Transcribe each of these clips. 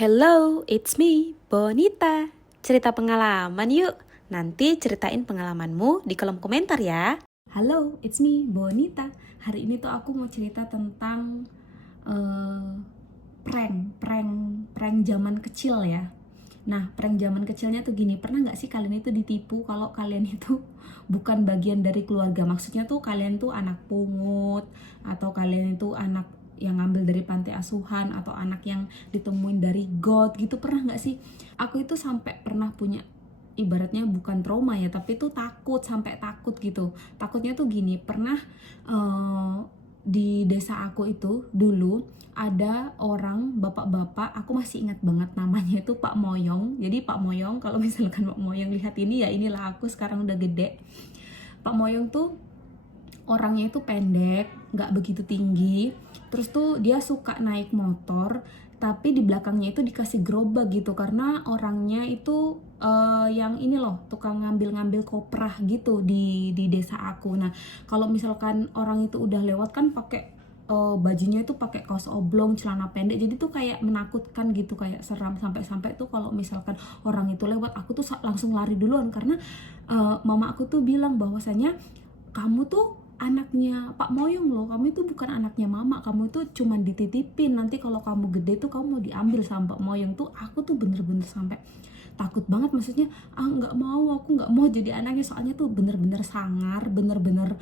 Hello, it's me, Bonita. Cerita pengalaman yuk. Nanti ceritain pengalamanmu di kolom komentar ya. Halo, it's me, Bonita. Hari ini tuh aku mau cerita tentang prank zaman kecil ya. Nah, prank zaman kecilnya tuh gini, pernah nggak sih kalian itu ditipu kalau kalian itu bukan bagian dari keluarga? Maksudnya tuh kalian tuh anak pungut, atau kalian itu anak yang ngambil dari panti asuhan, atau anak yang ditemuin dari got gitu. Pernah nggak sih? Aku itu sampai pernah punya, ibaratnya bukan trauma ya, tapi tuh takut, sampai takut gitu. Takutnya tuh gini, pernah di desa aku itu dulu ada orang bapak-bapak, aku masih ingat banget namanya itu Pak Moyong. Jadi Pak Moyong, kalau misalkan Pak Moyong lihat ini, ya inilah aku sekarang udah gede. Pak Moyong tuh orangnya itu pendek, nggak begitu tinggi. Terus tuh dia suka naik motor, tapi di belakangnya itu dikasih gerobak gitu, karena orangnya itu yang ini loh, tukang ngambil-ngambil koprah gitu di desa aku. Nah, kalau misalkan orang itu udah lewat kan pakai bajunya itu pakai kaos oblong, celana pendek, jadi tuh kayak menakutkan gitu, kayak seram. Sampai-sampai tuh kalau misalkan orang itu lewat, aku tuh langsung lari duluan, karena mama aku tuh bilang bahwasanya kamu tuh anaknya Pak Moyong loh, kamu itu bukan anaknya mama, kamu itu cuman dititipin, nanti kalau kamu gede tuh kamu mau diambil sama Pak Moyong. Tuh aku tuh bener-bener sampai takut banget, maksudnya nggak mau, aku nggak mau jadi anaknya, soalnya tuh bener-bener sangar, bener-bener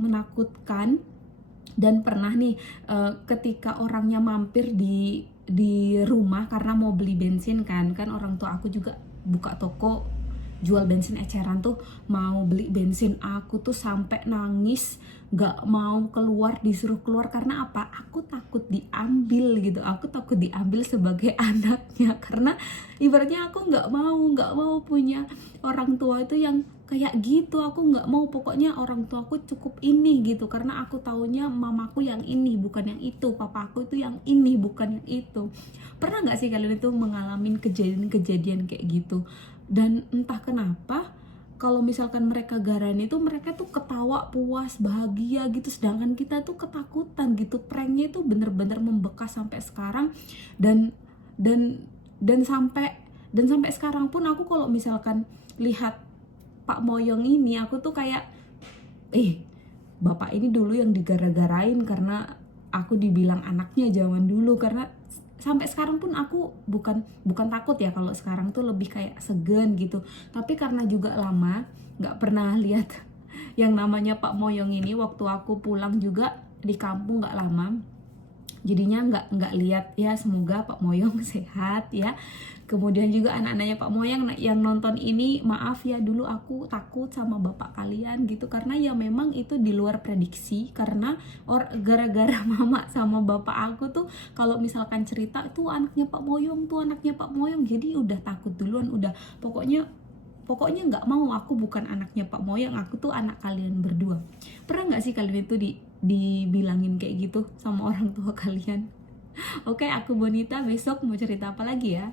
menakutkan. Dan pernah nih ketika orangnya mampir di rumah karena mau beli bensin, kan orang tua aku juga buka toko jual bensin eceran tuh, mau beli bensin. Aku tuh sampai nangis, gak mau keluar, disuruh keluar. Karena apa? Aku takut diambil gitu, aku takut diambil sebagai anaknya. Karena ibaratnya aku gak mau punya orang tua itu yang kayak gitu. Aku gak mau, pokoknya orang tua aku cukup ini gitu, karena aku taunya mamaku yang ini bukan yang itu, papaku itu yang ini bukan yang itu. Pernah gak sih kalian itu mengalami kejadian-kejadian kayak gitu? Dan entah kenapa kalau misalkan mereka garani itu, mereka tuh ketawa puas, bahagia gitu, sedangkan kita tuh ketakutan gitu. Pranknya itu bener-bener membekas sampai sekarang. Dan sampai sekarang pun aku kalau misalkan lihat Pak Moyong ini, aku tuh kayak bapak ini dulu yang digara-garain karena aku dibilang anaknya zaman dulu. Karena sampai sekarang pun aku bukan takut ya, kalau sekarang tuh lebih kayak segen gitu. Tapi karena juga lama nggak pernah lihat yang namanya Pak Moyong ini, waktu aku pulang juga di kampung nggak lama, jadinya nggak lihat ya. Semoga Pak Moyong sehat ya. Kemudian juga anak-anaknya Pak Moyong yang nonton ini, maaf ya, dulu aku takut sama bapak kalian gitu, karena ya memang itu di luar prediksi. Karena gara-gara mama sama bapak aku tuh kalau misalkan cerita tuh anaknya Pak Moyong, tuh anaknya Pak Moyong, jadi udah takut duluan, udah pokoknya nggak mau, aku bukan anaknya Pak Moyong, aku tuh anak kalian berdua. Pernah nggak sih kalian itu dibilangin kayak gitu sama orang tua kalian? Oke, aku Bonita, besok mau cerita apa lagi ya?